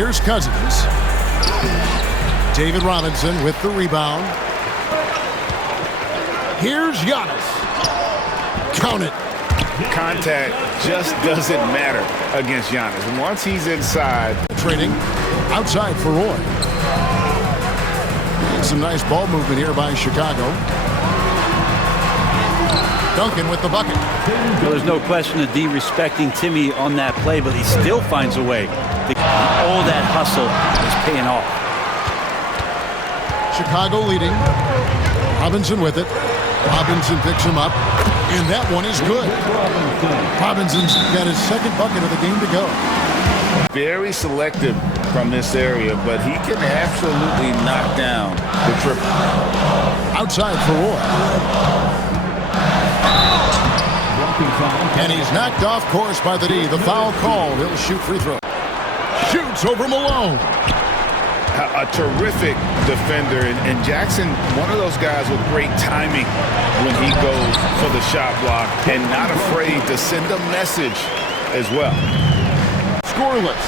here's Cousins. David Robinson with the rebound. Here's Giannis. Count it. Contact just doesn't matter against Giannis. Once he's inside. Trading outside for Roy. Some nice ball movement here by Chicago. Duncan with the bucket. Well, there's no question of D respecting Timmy on that play, but he still finds a way. All that hustle is paying off. Chicago leading. Robinson with it. Robinson picks him up, and that one is good. Robinson's got his second bucket of the game to go. Very selective from this area, but he can absolutely knock down the triple. Outside for Roy. And he's knocked off course by the D. The foul called. He'll shoot free throw. Shoots over Malone. A terrific defender, and Jackson, one of those guys with great timing when he goes for the shot block and not afraid to send a message as well. Scoreless.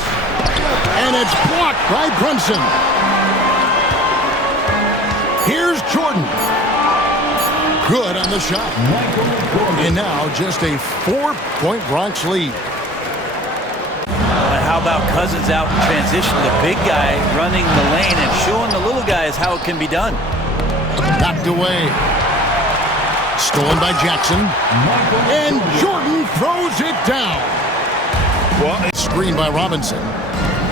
And it's blocked by Brunson. Here's Jordan. Good on the shot. And now just a 4-point Bronx lead. How about Cousins out in transition? The big guy running the lane and showing the little guys how it can be done. Knocked away. Stolen by Jackson. And Jordan throws it down. Well, screened by Robinson.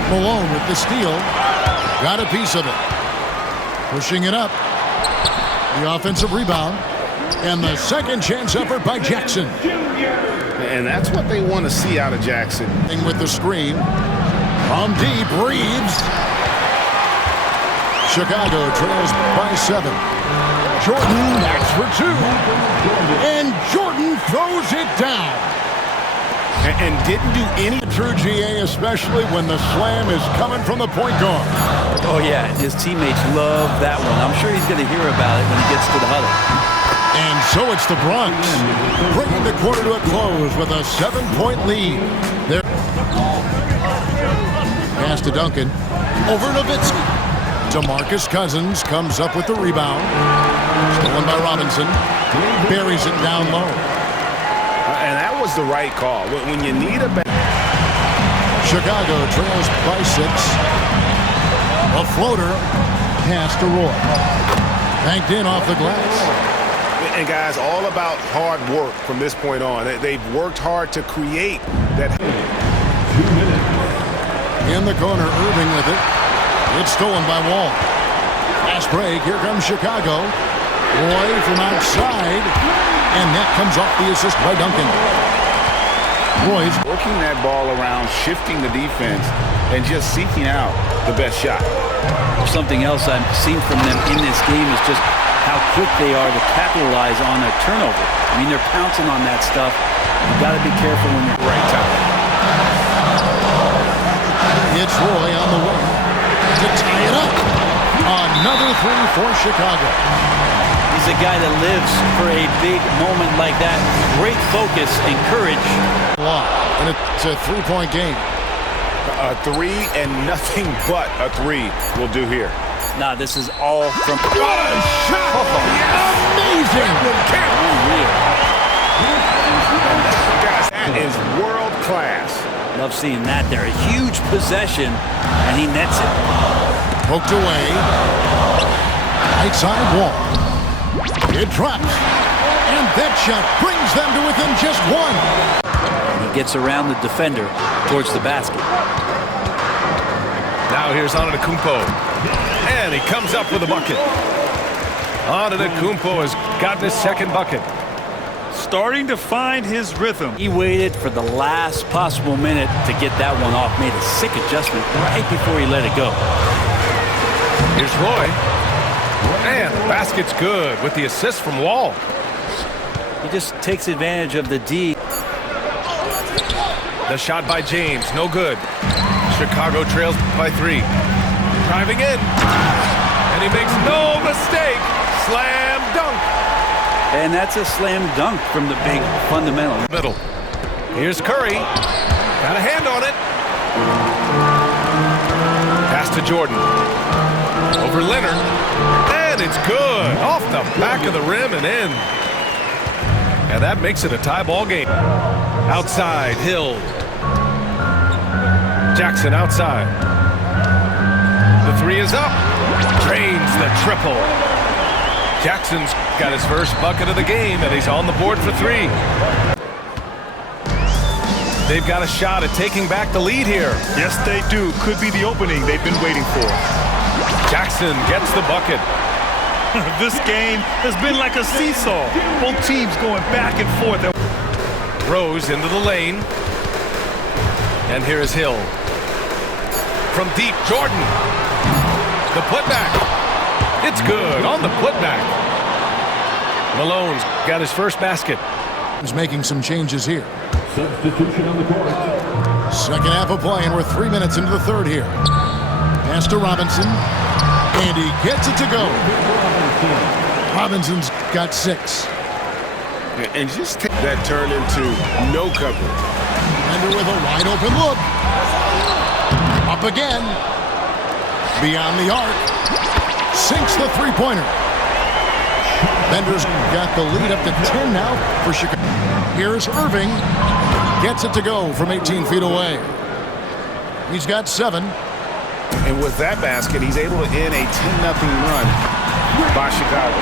Malone with the steal. Got a piece of it. Pushing it up. The offensive rebound. And the second chance effort by Jackson. And that's what they want to see out of Jackson. With the screen. From deep, Reeves. Chicago trails by 7. Jordan backs for 2. And Jordan throws it down. And didn't do any. True GA, especially when the slam is coming from the point guard. Oh, yeah. His teammates love that one. I'm sure he's going to hear about it when he gets to the huddle. And so it's the Bronx bringing the quarter to a close with a 7-point lead. There. Pass to Duncan. Over Nowitzki. DeMarcus Cousins comes up with the rebound. Stolen by Robinson. Buries it down low. And that was the right call. When you need a back. Chicago trails by 6. A floater. Pass to Roy. Banked in off the glass. And guys, all about hard work from this point on. They've worked hard to create that. 2 minutes. In the corner, Irving with it. It's stolen by Wall. Fast break. Here comes Chicago. Roy from outside. And that comes off the assist by Duncan. Roy's working that ball around, shifting the defense, and just seeking out the best shot. Something else I've seen from them in this game is just how quick they are to capitalize on a turnover. I mean, they're pouncing on that stuff. You've got to be careful when you're right time. It's Roy on the wing to tie it up. Another 3 for Chicago. He's a guy that lives for a big moment like that. Great focus and courage. And it's a 3-point game. A 3 and nothing but a 3 will do here. Nah, this is all from. What a shot! Amazing! Guys, that is world class. Love seeing that there. A huge possession, and he nets it. Poked away. Right side Wall. It drops. And that shot brings them to within just 1. He gets around the defender towards the basket. Now here's Antetokounmpo. And he comes up with a bucket. Antetokounmpo has gotten his second bucket. Starting to find his rhythm. He waited for the last possible minute to get that one off. Made a sick adjustment right before he let it go. Here's Roy. And the basket's good with the assist from Wall. He just takes advantage of the D. The shot by James, no good. Chicago trails by 3. Driving in. And he makes no mistake. Slam dunk. And that's a slam dunk from the big fundamental. Middle. Here's Curry. Got a hand on it. to Jordan. Over Leonard. And it's good. Off the back of the rim and in. And that makes it a tie ball game. Outside, Hill. Jackson outside. The three is up. Drains the triple. Jackson's got his first bucket of the game, and he's on the board for three. They've got a shot at taking back the lead here. Yes, they do. Could be the opening they've been waiting for. Jackson gets the bucket. This game has been like a seesaw. Both teams going back and forth. Rose into the lane. And here is Hill. From deep, Jordan. The putback. It's good on the putback. Malone's got his first basket. He's making some changes here. Substitution on the court. Second half of play, and we're 3 minutes into the third here. Pass to Robinson, and he gets it to go. Robinson's got 6. And just take that turn into no cover. Bender with a wide open look. Up again. Beyond the arc. Sinks the three-pointer. Bender's got the lead up to 10 now for Chicago. Here's Irving. Gets it to go from 18 feet away. He's got 7. And with that basket, he's able to end a 10-0 run by Chicago.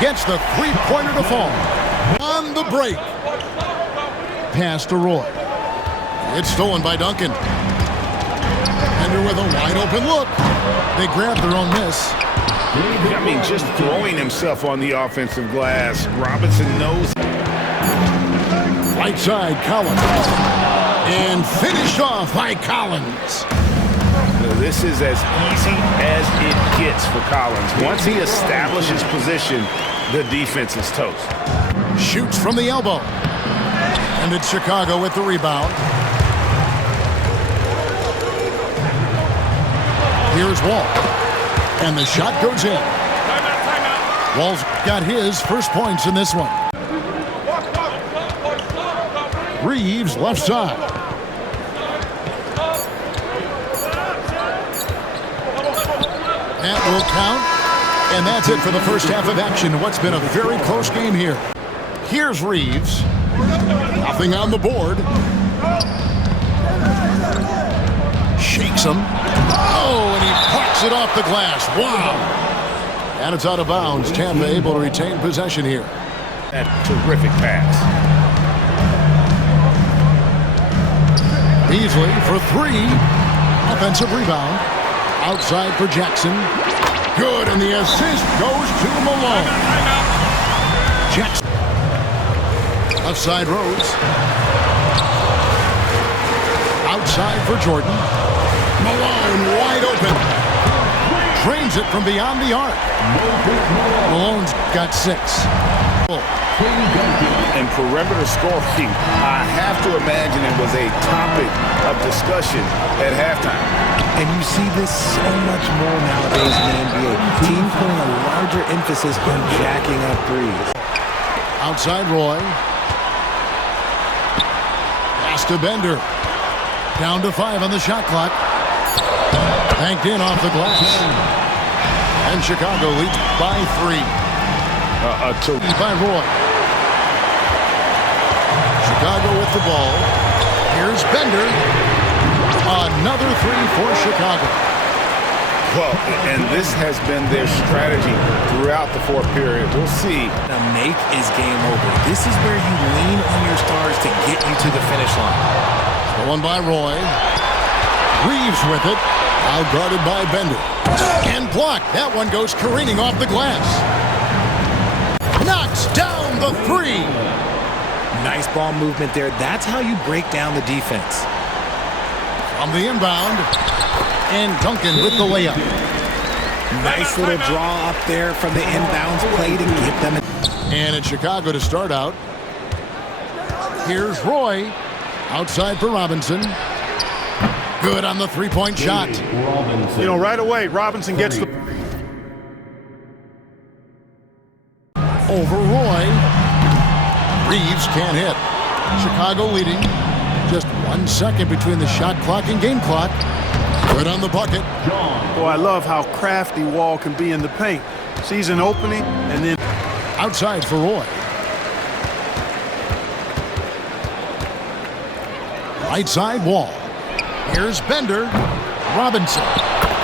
Gets the three-pointer to fall. On the break. Pass to Roy. It's stolen by Duncan. Bender with a wide open look. They grab their own miss. I mean, just throwing himself on the offensive glass. Robinson knows. Right side, Collins. And finished off by Collins. This is as easy as it gets for Collins. Once he establishes position, the defense is toast. Shoots from the elbow. And it's Chicago with the rebound. Here's Wall. And the shot goes in. Wall's got his first points in this one. Reeves left side. That will count. And that's it for the first half of action. What's been a very close game here. Here's Reeves. Nothing on the board. Shakes him. Oh, and he pucks it off the glass. Wow. And it's out of bounds. Tampa able to retain possession here. That terrific pass. Beasley for 3. Offensive rebound. Outside for Jackson. Good, and the assist goes to Malone. Jackson. Left side Rose. Outside for Jordan. Malone wide open. Drains it from beyond the arc. Malone's got 6. And perimeter scoring, I have to imagine it was a topic of discussion at halftime. And you see this so much more nowadays in the NBA. Teams putting a larger emphasis on jacking up threes. Outside Roy. Pass to Bender. Down to 5 on the shot clock. Banked in off the glass. And Chicago leads by 3. By Roy. Chicago with the ball. Here's Bender. Another 3 for Chicago. Well, and this has been their strategy throughout the fourth period. We'll see. A make is game over. This is where you lean on your stars to get you to the finish line. Stolen by Roy. Reeves with it. Out guarded by Bender. And blocked. That one goes careening off the glass. Knocks down the 3. Nice ball movement there. That's how you break down the defense. From the inbound. And Duncan with the layup. Nice little draw up there from the inbounds play to get them. And it's Chicago to start out. Here's Roy. Outside for Robinson. Good on the three-point shot. You know, right away, Robinson gets the... Over Roy. Reeves can't hit. Chicago leading. Just 1 second between the shot clock and game clock. Good on the bucket. Boy, I love how crafty Wall can be in the paint. Sees an opening and then Outside for Roy. Right side Wall. Here's Bender. Robinson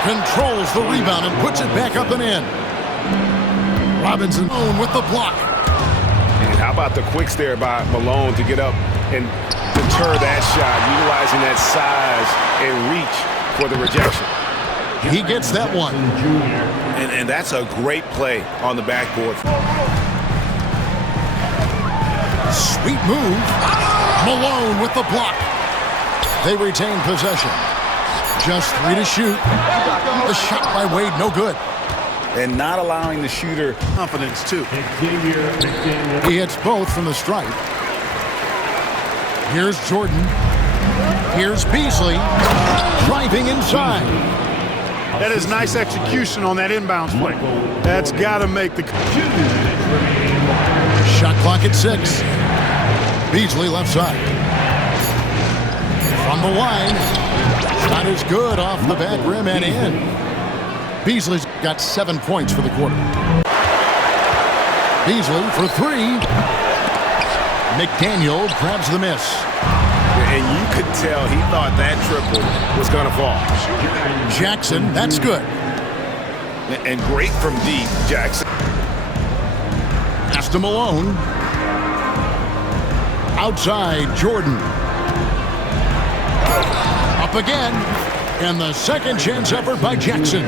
controls the rebound and puts it back up and in. Robinson with the block. And how about the quicks there by Malone to get up and deter that shot, utilizing that size and reach for the rejection. He gets that one. And that's a great play on the backboard. Sweet move. Malone with the block. They retain possession. Just 3 to shoot. The shot by Wade, no good. And not allowing the shooter confidence, too. He hits both from the stripe. Here's Jordan. Here's Beasley. Driving inside. That is nice execution on that inbounds play. That's got to make the... Shot clock at 6. Beasley left side. From the line. Shot is good off the back rim and in. Beasley's got 7 points for the quarter. Beasley for 3. McDaniel grabs the miss. And you could tell he thought that triple was going to fall. Jackson, that's good. And great from deep, Jackson. Pass to Malone. Outside, Jordan. Up again. And the second chance effort by Jackson.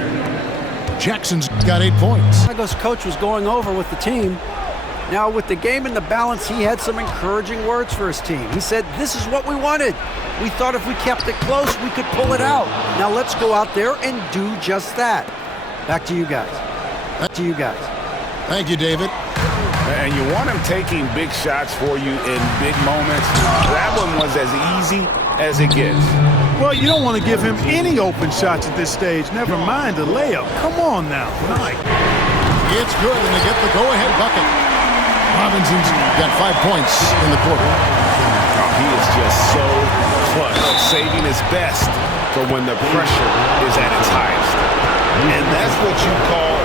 Jackson's got 8 points. Chicago's coach was going over with the team. Now, with the game in the balance, he had some encouraging words for his team. He said, this is what we wanted. We thought if we kept it close, we could pull it out. Now let's go out there and do just that. Back to you guys. Back to you guys. Thank you, David. And you want him taking big shots for you in big moments. That one was as easy as it gets. Well, you don't want to give him any open shots at this stage. Never mind the layup. Come on now. Nice. It's good, and they get the go-ahead bucket. Robinson's got 5 points in the quarter. Oh, he is just so clutch, saving his best for when the pressure is at its highest. And that's what you call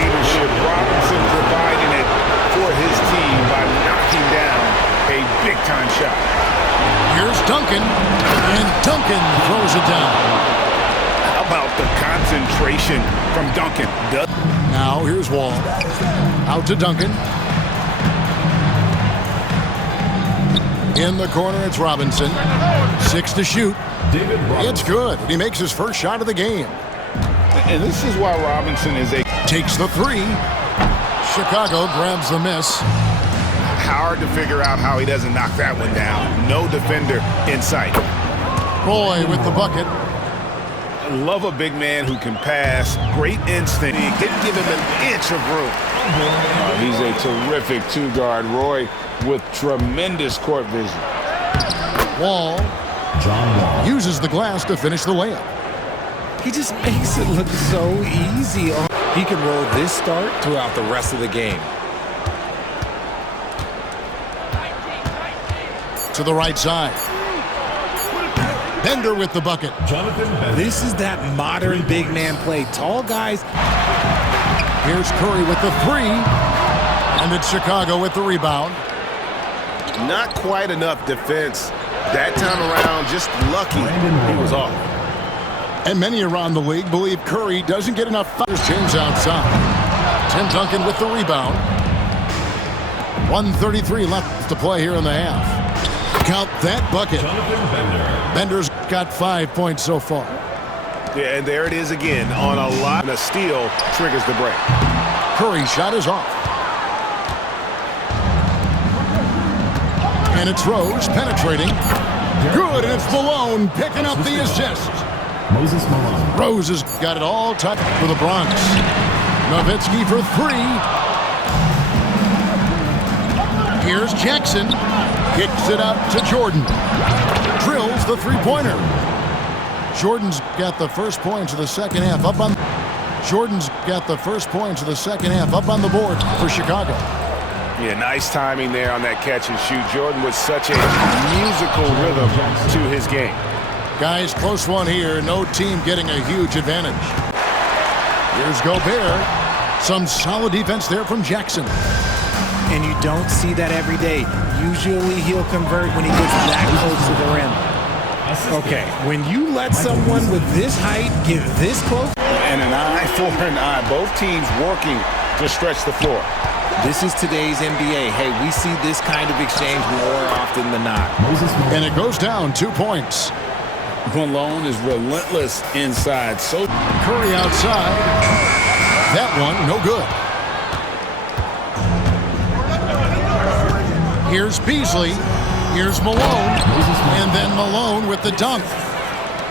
leadership. Robinson providing it for his team by knocking down a big-time shot. Here's Duncan, and Duncan throws it down. How about the concentration from Duncan? Now here's Wall. Out to Duncan. In the corner, it's Robinson. 6 to shoot. It's good. He makes his first shot of the game. And this is why Robinson is takes the 3. Chicago grabs the miss. Hard to figure out how he doesn't knock that one down. No defender in sight. Roy with the bucket. I love a big man who can pass. Great instinct. He didn't give him an inch of room. He's a terrific 2-guard. Roy with tremendous court vision. Wall uses the glass to finish the layup. He just makes it look so easy. He can roll this start throughout the rest of the game. To the right side. Bender with the bucket. This is that modern big man play. Tall guys. Here's Curry with the 3. And it's Chicago with the rebound. Not quite enough defense. That time around, just lucky he was off. And many around the league believe Curry doesn't get enough fouls. James outside. Tim Duncan with the rebound. 1:33 left to play here in the half. Count that bucket. Bender's got 5 points so far. Yeah, and there it is again on a lot. And a steal triggers the break. Curry's shot is off. And it's Rose penetrating. Good, and it's Malone picking up the assist. Moses Malone. Rose has got it all touched for the Bronx. Nowitzki for 3. Here's Jackson. Kicks it up to Jordan. Drills the 3-pointer. Jordan's got the first points of the second half up on. Jordan's got the first points of the second half up on the board for Chicago. Yeah, nice timing there on that catch and shoot. Jordan with such a musical rhythm to his game. Guys, close one here. No team getting a huge advantage. Here's Gobert. Some solid defense there from Jackson. And you don't see that every day. Usually he'll convert when he gets that close to the rim. Okay, when you let someone with this height get this close. And an eye for an eye. Both teams working to stretch the floor. This is today's NBA. Hey, we see this kind of exchange more often than not. And it goes down 2 points. Malone is relentless inside. So Curry outside. That one, no good. Here's Beasley. Here's Malone. And then Malone with the dunk.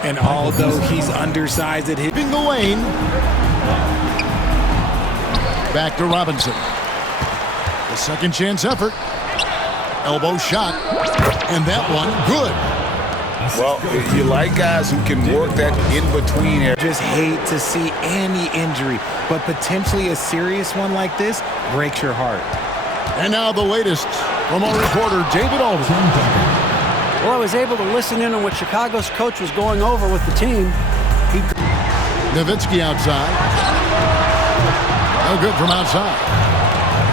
And although he's undersized at hitting the lane. Back to Robinson. The second chance effort. Elbow shot. And that one, good. Well, you like guys who can work that in-between area. Just hate to see any injury, but potentially a serious one like this breaks your heart. And now the latest from our reporter, David Alden. Well, I was able to listen in on what Chicago's coach was going over with the team. Nowitzki outside. No good from outside.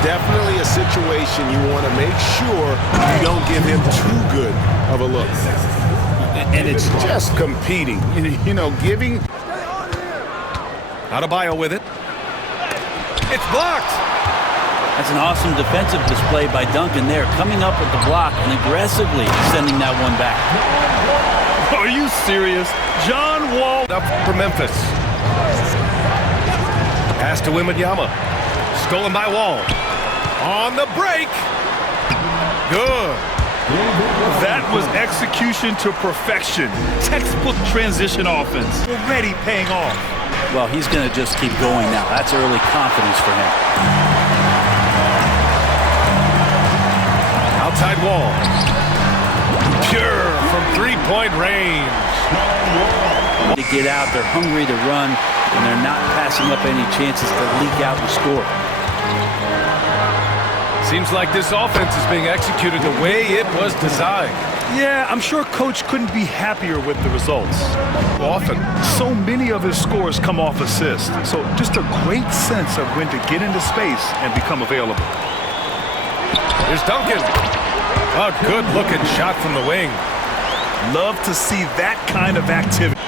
Definitely a situation you want to make sure you don't give him too good of a look. And it's just competing, you know, giving. Adebayo with it. It's blocked. That's an awesome defensive display by Duncan there, coming up with the block and aggressively sending that one back. Are you serious? John Wall Up for Memphis. Pass to Wembanyama. Stolen by Wall. On the break. Good. That was execution to perfection. Textbook transition offense. Already paying off. Well, he's going to just keep going now. That's early confidence for him. Outside Wall. Pure from three-point range. To get out, they're hungry to run, and they're not passing up any chances to leak out and score. Seems like this offense is being executed the way it was designed. Yeah, I'm sure Coach couldn't be happier with the results. Often. So many of his scores come off assists. So just a great sense of when to get into space and become available. Here's Duncan. A good-looking shot from the wing. Love to see that kind of activity.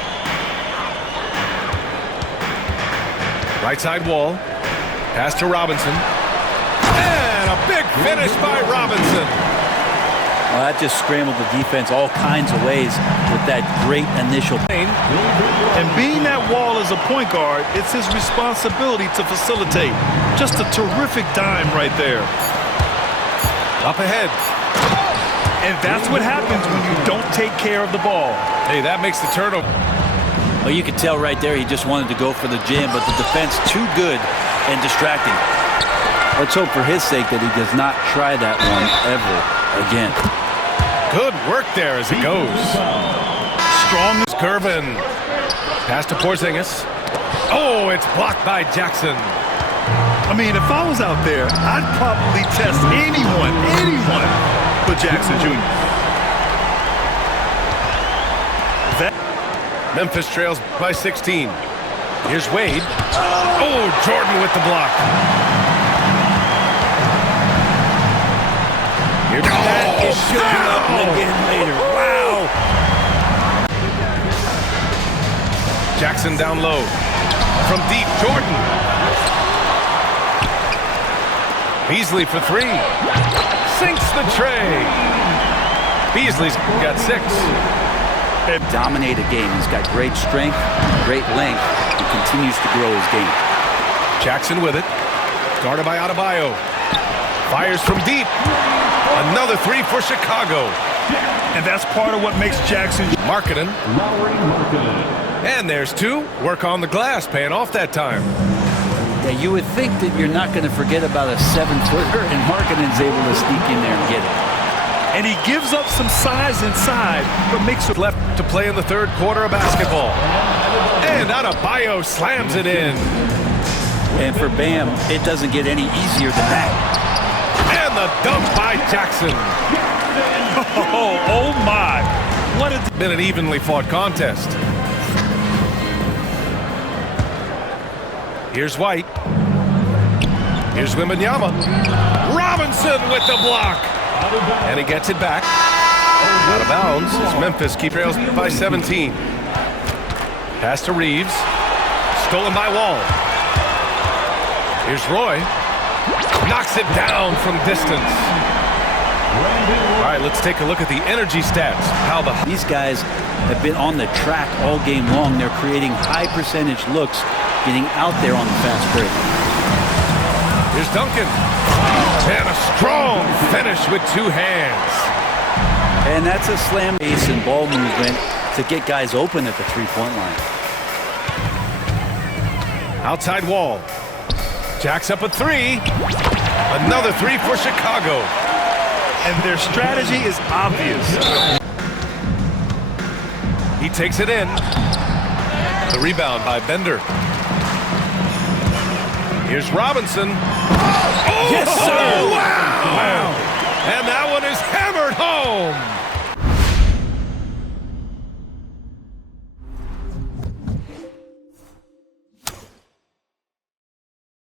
Right side Wall. Pass to Robinson. And a big finish by Robinson. Well, that just scrambled the defense all kinds of ways with that great initial. And being that Wall as a point guard, it's his responsibility to facilitate. Just a terrific dime right there. Up ahead. And that's what happens when you don't take care of the ball. Hey, that makes the turnover. Well, you could tell right there he just wanted to go for the jam, but the defense too good and distracting. Let's hope for his sake that he does not try that one ever again. Good work there as it goes. Strong as Gervin. Pass to Porzingis. Oh, it's blocked by Jackson. I mean, if I was out there, I'd probably test anyone but Jackson Jr. Memphis trails by 16. Here's Wade. Oh, Jordan with the block. That is showing up again later. Wow. Jackson down low. From deep, Jordan. Beasley for three. Sinks the tray. Beasley's got 6. Dominate a game. He's got great strength, great length, and continues to grow his game. Jackson with it. Guarded by Adebayo. Fires from deep. Another 3 for Chicago. And that's part of what makes Jackson. Markkanen. And there's 2. Work on the glass, paying off that time. Yeah, you would think that you're not going to forget about a 7-footer, and Markkanen's able to sneak in there and get it. And he gives up some size inside, but makes it Left to play in the third quarter of basketball. And Adebayo slams it in. And for Bam, it doesn't get any easier than that. And the dunk by Jackson. Oh my. What a Been an evenly fought contest. Here's White. Here's Wembanyama. Robinson with the block. And he gets it back. Out of bounds as Memphis keeps trails by 17. Pass to Reeves. Stolen by Wall. Here's Roy. Knocks it down from distance. All right, let's take a look at the energy stats. These guys have been on the track all game long. They're creating high percentage looks, getting out there on the fast break. Here's Duncan. And a strong finish with two hands. And that's a slam base and ball movement to get guys open at the three-point line. Outside Wall. Jacks up a three. Another three for Chicago. And their strategy is obvious. He takes it in. The rebound by Bender. Here's Robinson. Oh, yes, sir! Wow! And that one is hammered home.